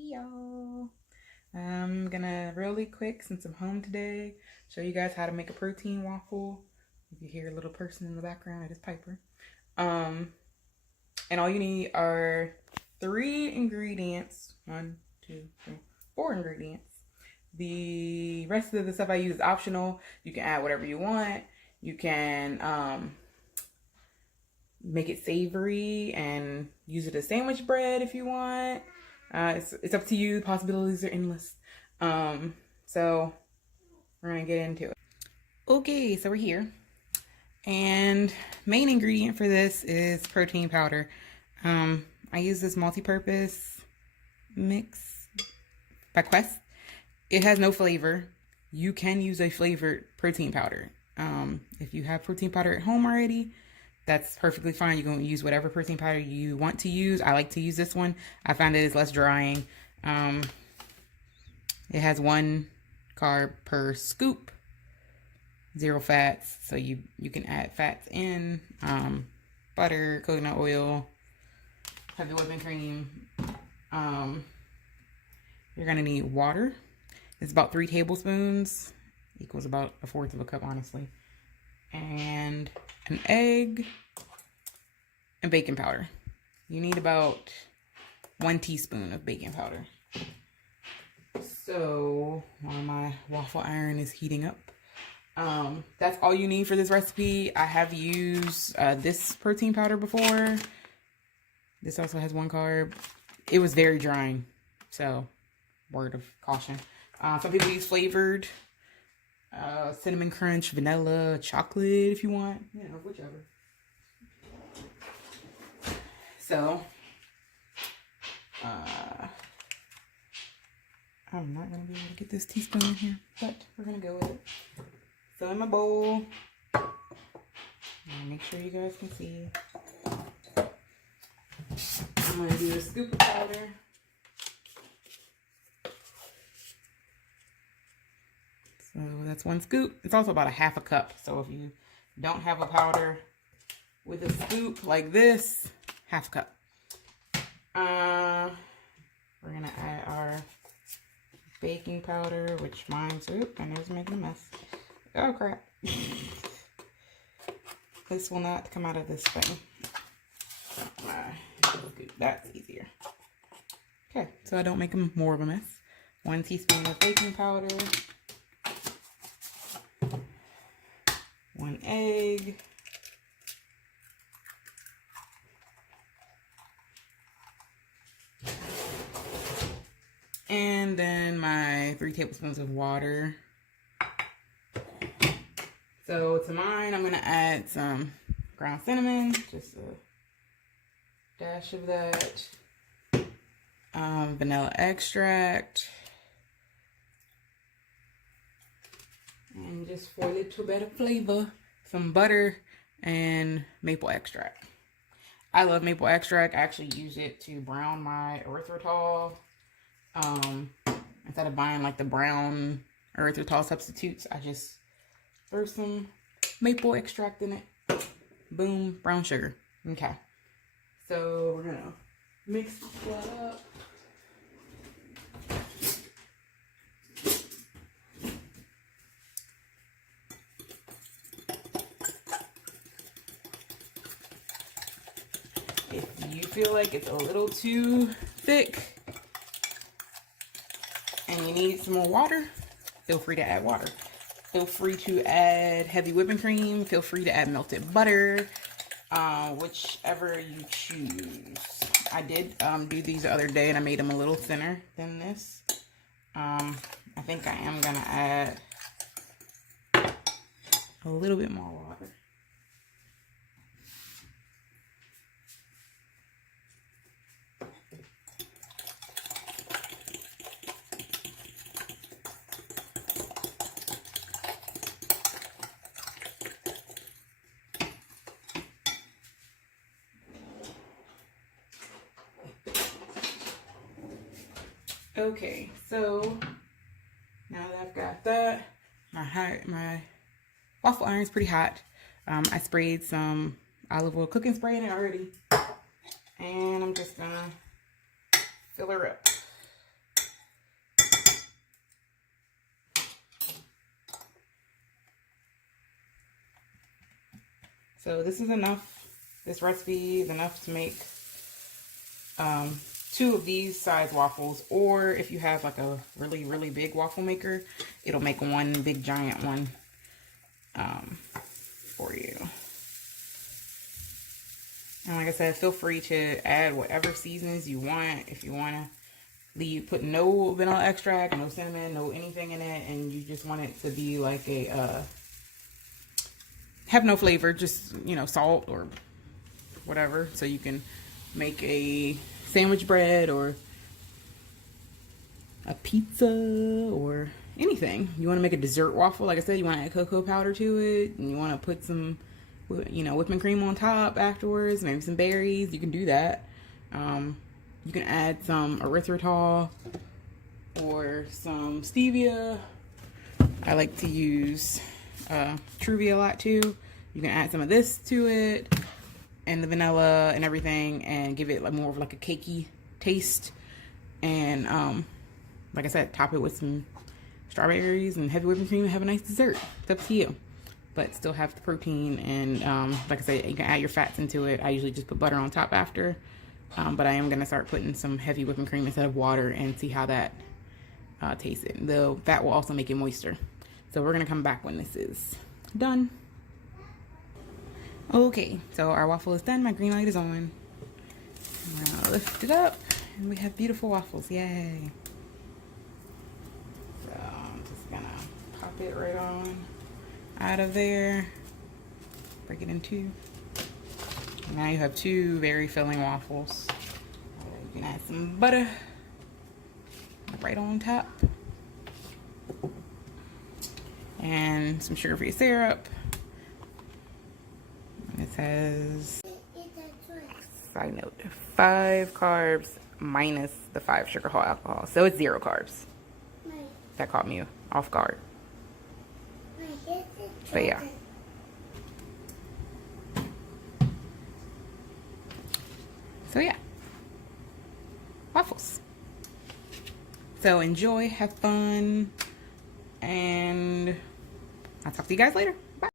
Hey y'all. I'm gonna really quick, since I'm home today, show you guys how to make a protein waffle. If you hear a little person in the background, it is Piper. And all you need are 3 ingredients. 1, 2, 3, 4 ingredients. The rest of the stuff I use is optional. You can add whatever you want. You can make it savory and use it as sandwich bread if you want. It's up to you. The possibilities are endless. So we're gonna get into it. Okay, so we're here. And main ingredient for this is protein powder. I use this multi-purpose mix by Quest. It has no flavor. You can use a flavored protein powder. If you have protein powder at home already, that's perfectly fine. You can use whatever protein powder you want to use. I like to use this one. I find it is less drying. It has 1 carb per scoop, 0 fats. So you can add fats in, butter, coconut oil, heavy whipping cream. You're gonna need water. It's about 3 tablespoons, equals about 1/4 of a cup, honestly. And an egg and baking powder. You need about 1 teaspoon of baking powder. So while my waffle iron is heating up, that's all you need for this recipe. I have used this protein powder before. This also has 1 carb. It was very drying, so word of caution. Some people use flavored cinnamon crunch, vanilla, chocolate if you want, whichever. So I'm not gonna be able to get this teaspoon in here, but we're gonna go with it. So in my bowl, make sure you guys can see, I'm gonna do a scoop of powder. So that's 1 scoop. It's also about 1/2 cup. So if you don't have a powder with a scoop like this, 1/2 cup. We're gonna add our baking powder, which mine's, and it's making a mess. Oh crap. This will not come out of this thing. That's easier. Okay, so I don't make more of a mess. 1 teaspoon of baking powder. 1 egg. And then my 3 tablespoons of water. So to mine, I'm gonna add some ground cinnamon, just a dash of that. Vanilla extract. And just for a little bit of flavor, some butter and maple extract. I love maple extract. I actually use it to brown my erythritol. Instead of buying like the brown erythritol substitutes, I just throw some maple extract in it. Boom, brown sugar. Okay. So we're gonna mix this up. If you feel like it's a little too thick and you need some more water, feel free to add water. Feel free to add heavy whipping cream. Feel free to add melted butter, whichever you choose. I did do these the other day and I made them a little thinner than this. I think I am gonna add a little bit more water. Okay, so now that I've got that, my waffle iron's pretty hot. I sprayed some olive oil cooking spray in it already, and I'm just gonna fill her up. So this is enough. This recipe is enough to make 2 of these size waffles, or if you have like a really, really big waffle maker, it'll make 1 big giant one for you. And like I said, feel free to add whatever seasonings you want. If you want to put no vanilla extract, no cinnamon, no anything in it, and you just want it to be like a have no flavor, just, you know, salt or whatever, so you can make a sandwich bread or a pizza or anything. You want to make a dessert waffle, like I said, you want to add cocoa powder to it, and you want to put some, you know, whipping cream on top afterwards, maybe some berries. You can do that. You can add some erythritol or some stevia. I like to use Truvia a lot too. You can add some of this to it and the vanilla and everything, and give it like more of like a cakey taste. And like I said, top it with some strawberries and heavy whipping cream and have a nice dessert. It's up to you, but still have the protein. And like I said, you can add your fats into it. I usually just put butter on top after, but I am going to start putting some heavy whipping cream instead of water and see how that tastes. It the fat will also make it moister. So we're going to come back when this is done. Okay, so our waffle is done. My green light is on. I'm going to lift it up, and we have beautiful waffles. Yay. So I'm just going to pop it right on out of there. Break it in 2. And now you have 2 very filling waffles. You can add some butter right on top. And some sugar-free syrup. It says, side note, 5 carbs minus the 5 sugar whole alcohol. So it's 0 carbs. That caught me off guard. But yeah. So yeah. Waffles. So enjoy, have fun, and I'll talk to you guys later.